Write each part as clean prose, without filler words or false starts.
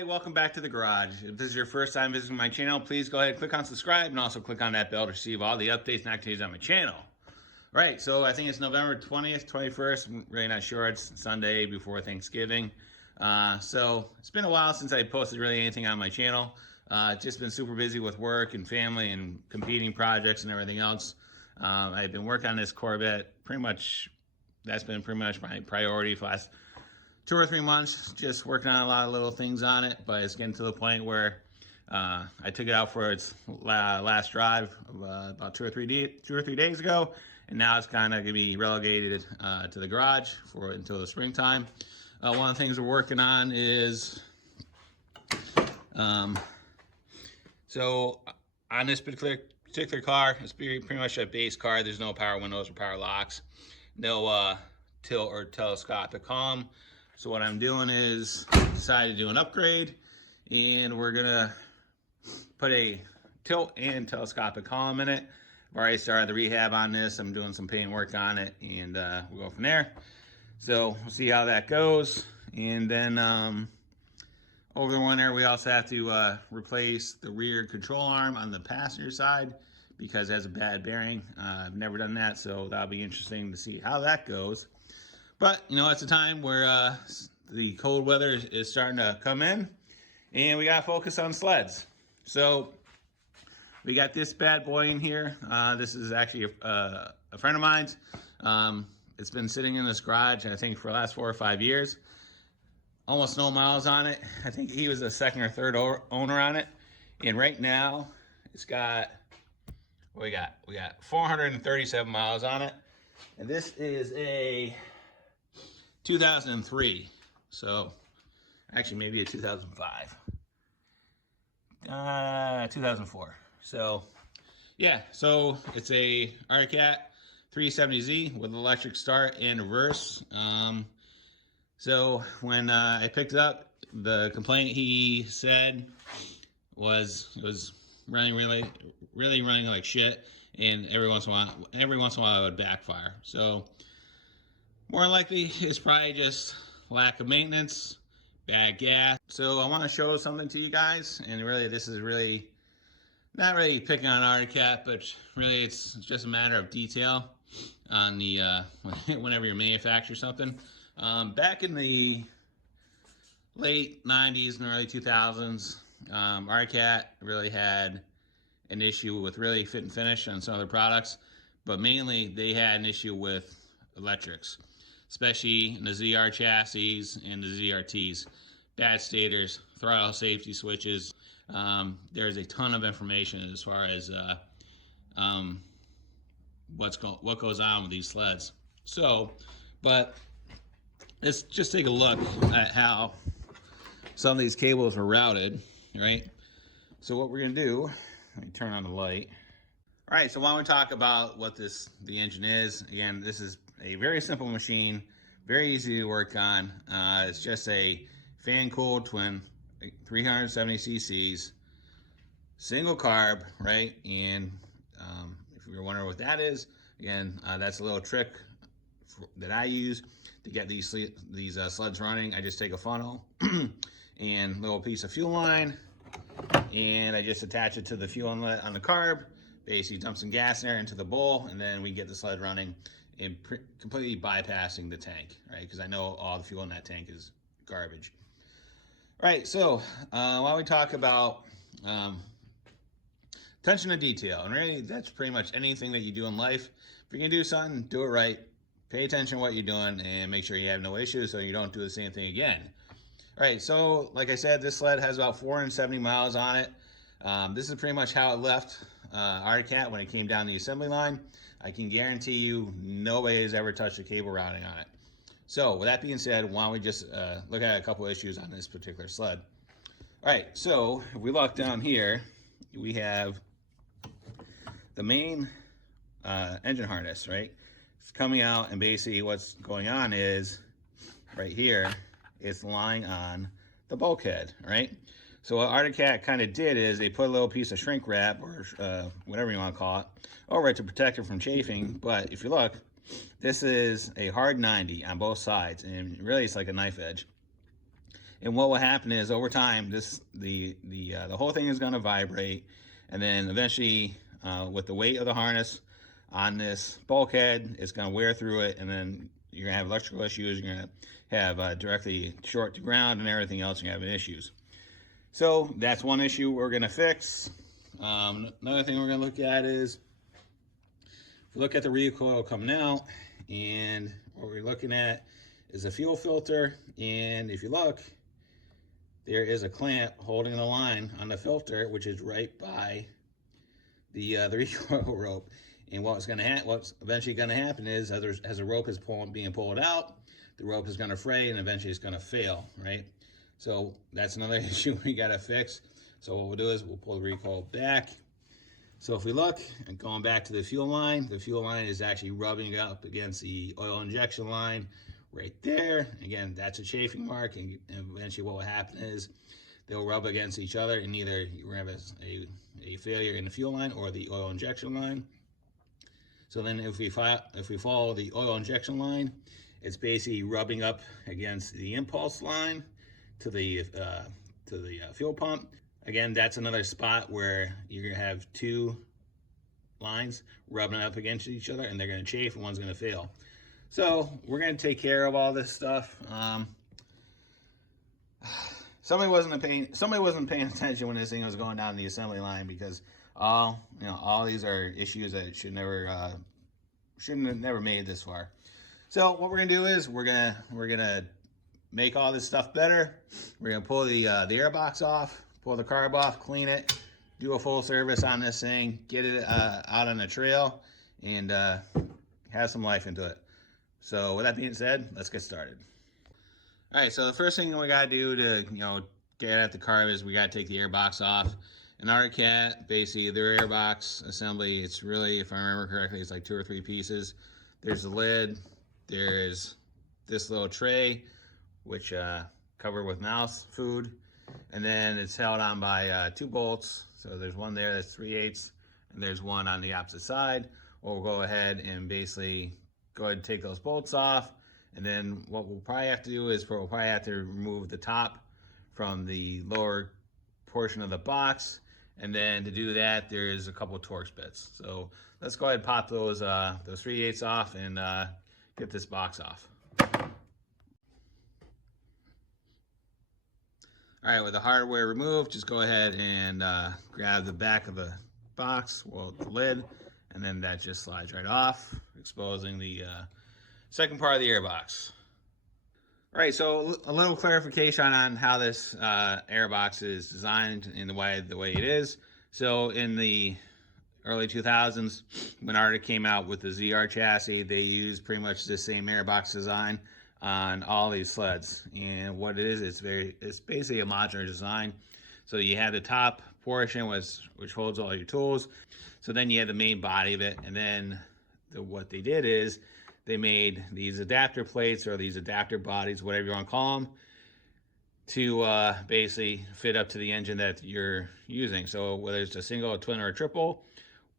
everybody, welcome back to the garage. If this is your first time visiting my channel, please go ahead and click on subscribe and also click on that bell to receive all the updates and activities on my channel. Right, so I think it's November 20th, 21st, I'm really not sure, it's Sunday before Thanksgiving. So it's been a while since I posted really anything on my channel. Just been super busy with work and family and competing projects and everything else. I've been working on this Corvette, that's been pretty much my priority for the last 2 or 3 months, just working on a lot of little things on it, but it's getting to the point where I took it out for its last drive about 2 or 3 days ago, and now it's kind of going to be relegated to the garage until the springtime. One of the things we're working on is, so on this particular car, it's pretty much a base car. There's no power windows or power locks, no tilt or telescopic column. So what I'm doing is decided to do an upgrade, and we're gonna put a tilt and telescopic column in it. I've already started the rehab on this. I'm doing some paint work on it, and we'll go from there. So we'll see how that goes. And then over the winter, we also have to replace the rear control arm on the passenger side because it has a bad bearing. I've never done that, so that'll be interesting to see how that goes. But, you know, it's a time where the cold weather is starting to come in, and we got to focus on sleds. So we got this bad boy in here. This is actually a friend of mine's. It's been sitting in this garage, I think, for the last 4 or 5 years. Almost no miles on it. I think he was the second or third owner on it. And right now, it's got, what we got? We got 437 miles on it. And this is a 2003, so actually maybe a 2005, 2004. So yeah, so it's a Arctic Cat 370Z with electric start and reverse. So when I picked it up, the complaint he said was it was really running like shit, and every once in a while it would backfire. So more likely, it's probably just lack of maintenance, bad gas. So I want to show something to you guys, and really this is really not really picking on Arctic Cat, but really it's just a matter of detail on the whenever you manufacture something. Back in the late 90s and early 2000s, Arctic Cat really had an issue with really fit and finish on some of their products, but mainly they had an issue with electrics, especially in the ZR chassis and the ZRTs. Bad stators, throttle safety switches. There's a ton of information as far as what goes on with these sleds. So, but let's just take a look at how some of these cables are routed, right? So what we're gonna do, let me turn on the light. All right, so why don't we talk about what the engine is. Again, this is a very simple machine, very easy to work on. It's just a fan-cooled twin, 370 cc's, single carb, right? And if you're wondering what that is, again, that's a little trick that I use to get these sleds running. I just take a funnel and a little piece of fuel line, and I just attach it to the fuel inlet on the carb. Basically dump some gas in there into the bowl, and then we get the sled running and completely bypassing the tank, right? Because I know all the fuel in that tank is garbage. All right, so while we talk about attention to detail, and really that's pretty much anything that you do in life. If you're gonna do something, do it right. Pay attention to what you're doing and make sure you have no issues so you don't do the same thing again. All right, so like I said, this sled has about 470 miles on it. This is pretty much how it left Arctic Cat when it came down the assembly line. I can guarantee you nobody has ever touched a cable routing on it. So with that being said, why don't we just look at a couple issues on this particular sled. All right, so if we look down here, we have the main engine harness, right? It's coming out, and basically what's going on is right here, it's lying on the bulkhead, right? So what Arctic Cat kind of did is they put a little piece of shrink wrap, or whatever you want to call it, over it to protect it from chafing. But if you look, this is a hard 90 on both sides, and really it's like a knife edge. And what will happen is over time, the whole thing is going to vibrate, and then eventually, with the weight of the harness on this bulkhead, it's going to wear through it, and then you're going to have electrical issues. You're going to have directly short to ground, and everything else you're going to have issues. So that's one issue we're going to fix. Another thing we're going to look at is, if we look at the recoil coming out, and what we're looking at is a fuel filter, and if you look, there is a clamp holding the line on the filter, which is right by the recoil rope. And what's eventually going to happen is, as the rope is being pulled out, the rope is going to fray, and eventually it's going to fail, right? So that's another issue we got to fix. So what we'll do is we'll pull the recoil back. So if we look, and going back to the fuel line is actually rubbing up against the oil injection line right there. Again, that's a chafing mark, and eventually what will happen is they'll rub against each other, and either you have a failure in the fuel line or the oil injection line. So then if we follow the oil injection line, it's basically rubbing up against the impulse line to the fuel pump. Again, that's another spot where you're going to have two lines rubbing up against each other, and they're going to chafe, and one's going to fail. So we're going to take care of all this stuff. Somebody wasn't paying attention when this thing was going down the assembly line, because all these are issues that shouldn't have never made this far. So what we're gonna do is we're gonna make all this stuff better. We're gonna pull the air box off, pull the carb off, clean it, do a full service on this thing, get it out on the trail, and have some life into it. So with that being said, let's get started. All right, so the first thing we gotta do to get at the carb is we gotta take the air box off. In our cat, basically their air box assembly, it's really, if I remember correctly, it's like 2 or 3 pieces. There's the lid, there's this little tray, which covered with mouse food, and then it's held on by 2 bolts. So there's one there that's 3/8, and there's one on the opposite side. We'll go ahead and basically go ahead and take those bolts off, and then what we'll probably have to do is we'll probably have to remove the top from the lower portion of the box. And then to do that, there's a couple of Torx bits. So let's go ahead and pop those 3/8 off and get this box off. All right, with the hardware removed, just go ahead and grab the back of the box, well, the lid, and then that just slides right off, exposing the second part of the air box. All right, so a little clarification on how this air box is designed in the way it is. So in the early 2000s, when Arctic came out with the ZR chassis, they used pretty much the same air box design on all these sleds. And what it is, it's basically a modular design. So you have the top portion which holds all your tools. So then you have the main body of it, and then what they did is they made these adapter plates, or these adapter bodies, whatever you want to call them, to basically fit up to the engine that you're using. So whether it's a single, a twin, or a triple,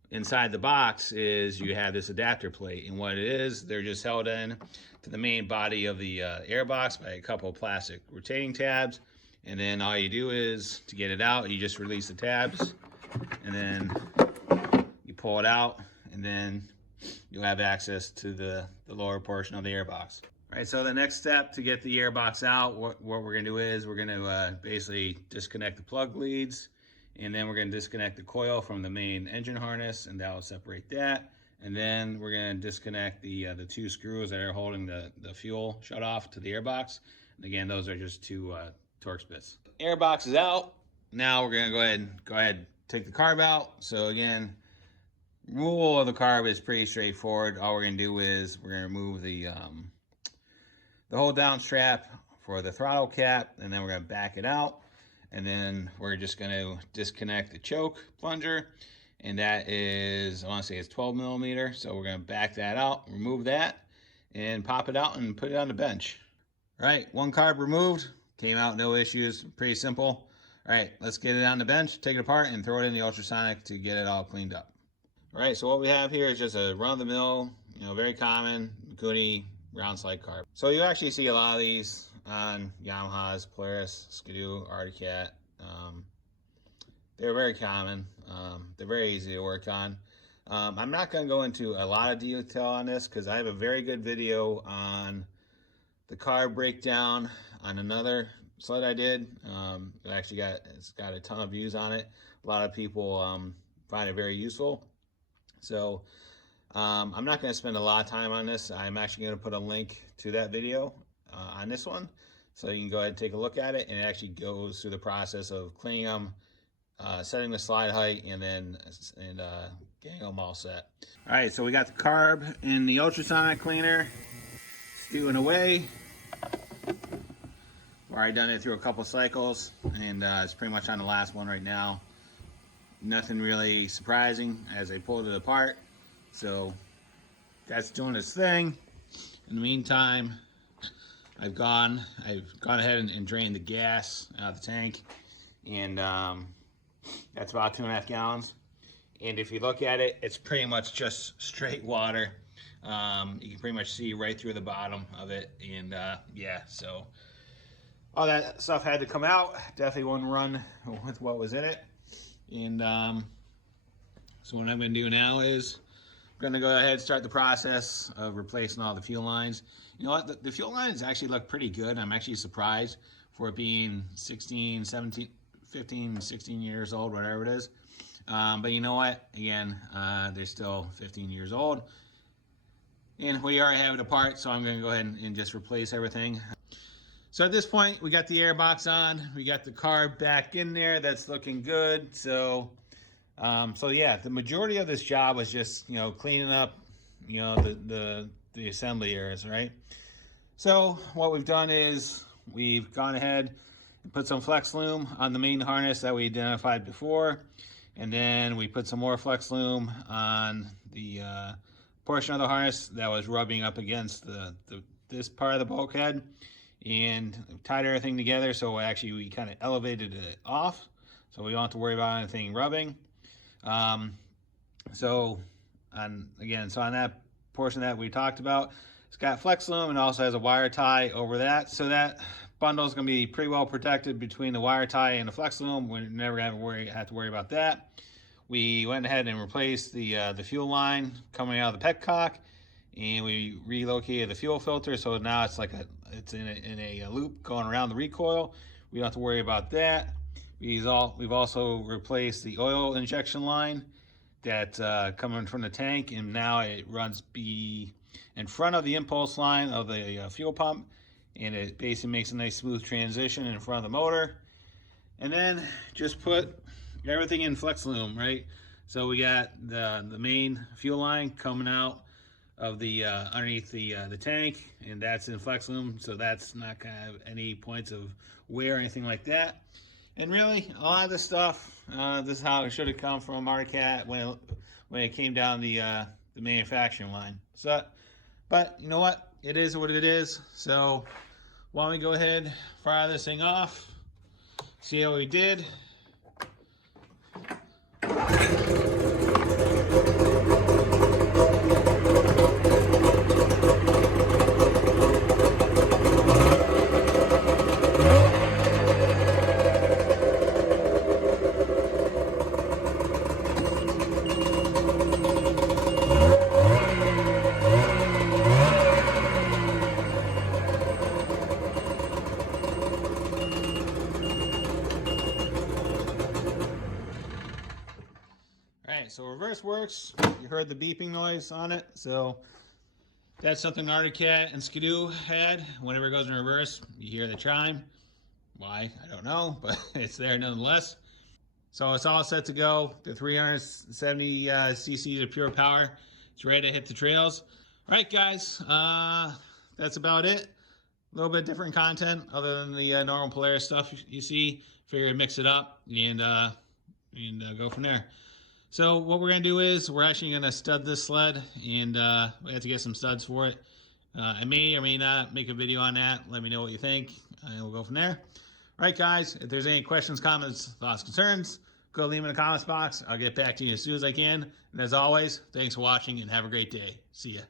inside the box you have this adapter plate. And what it is, they're just held in to the main body of the air box by a couple of plastic retaining tabs. And then all you do is, to get it out, you just release the tabs, and then you pull it out, and then you'll have access to the lower portion of the air box. All right, so the next step to get the air box out, what we're gonna do is we're gonna basically disconnect the plug leads, and then we're gonna disconnect the coil from the main engine harness, and that will separate that. And then we're gonna disconnect the 2 screws that are holding the fuel shut off to the air box. And again, those are just 2 Torx bits. Air box is out. Now we're gonna go ahead take the carb out. So again, removal of the carb is pretty straightforward. All we're going to do is we're going to remove the hold down strap for the throttle cap, and then we're going to back it out, and then we're just going to disconnect the choke plunger, and that is, I want to say it's 12 millimeter. So we're going to back that out, remove that, and pop it out and put it on the bench. All right, 1 carb removed, came out no issues, pretty simple. All right, let's get it on the bench, take it apart, and throw it in the ultrasonic to get it all cleaned up. All right, so what we have here is just a run-of-the-mill, very common Mikuni round slide carb. So you actually see a lot of these on Yamahas, Polaris, Skidoo, Arctic Cat. They're very common. They're very easy to work on. I'm not going to go into a lot of detail on this because I have a very good video on the carb breakdown on another sled I did. It's got a ton of views on it. A lot of people find it very useful. So I'm not going to spend a lot of time on this. I'm actually going to put a link to that video on this one, so you can go ahead and take a look at it. And it actually goes through the process of cleaning them, setting the slide height, and then getting them all set. All right, so we got the carb in the ultrasonic cleaner stewing away. I've already done it through a couple cycles, and it's pretty much on the last one right now. Nothing really surprising as I pulled it apart. So that's doing its thing. In the meantime, I've gone ahead and drained the gas out of the tank, and that's about 2.5 gallons. And if you look at it, it's pretty much just straight water. You can pretty much see right through the bottom of it, and yeah, so all that stuff had to come out. Definitely wouldn't run with what was in it. And so what I'm going to do now is I'm going to go ahead and start the process of replacing all the fuel lines. You know what? The fuel lines actually look pretty good. I'm actually surprised for it being 16, 17, 15, 16 years old, whatever it is. But you know what? Again, they're still 15 years old. And we already have it apart, so I'm going to go ahead and just replace everything. So at this point, we got the air box on. We got the carb back in there. That's looking good. So yeah, the majority of this job was just, cleaning up, the assembly areas, right? So what we've done is we've gone ahead and put some flex loom on the main harness that we identified before. And then we put some more flex loom on the portion of the harness that was rubbing up against this part of the bulkhead, and tied everything together. So actually we kind of elevated it off, so we don't have to worry about anything rubbing. So on that portion that we talked about, it's got flex loom and also has a wire tie over that. So that bundle is going to be pretty well protected between the wire tie and the flex loom. We're never going to have to worry about that. We went ahead and replaced the fuel line coming out of the petcock, and we relocated the fuel filter, so now it's like it's in a loop going around the recoil. We don't have to worry about that. We've also replaced the oil injection line that's coming from the tank, and now it runs in front of the impulse line of the fuel pump, and it basically makes a nice smooth transition in front of the motor. And then just put everything in flex loom, right? So we got the main fuel line coming out of the underneath the tank, and that's in flex loom, so that's not gonna have any points of wear or anything like that. And really, a lot of this stuff, this is how it should have come from Arctic Cat when it came down the manufacturing line. So, but you know what? It is what it is. So why don't we go ahead, fire this thing off, see how we did. So reverse works. You heard the beeping noise on it. So that's something Arctic Cat and Skidoo had. Whenever it goes in reverse, you hear the chime. Why? I don't know, but it's there nonetheless. So it's all set to go. The 370 cc's of pure power. It's ready to hit the trails. All right, guys. That's about it. A little bit different content other than the normal Polaris stuff you see. Figure I'd mix it up and go from there. So what we're going to do is we're actually going to stud this sled, and we have to get some studs for it. I may or may not make a video on that. Let me know what you think, and we'll go from there. All right, guys, if there's any questions, comments, thoughts, concerns, go leave them in the comments box. I'll get back to you as soon as I can. And as always, thanks for watching, and have a great day. See ya.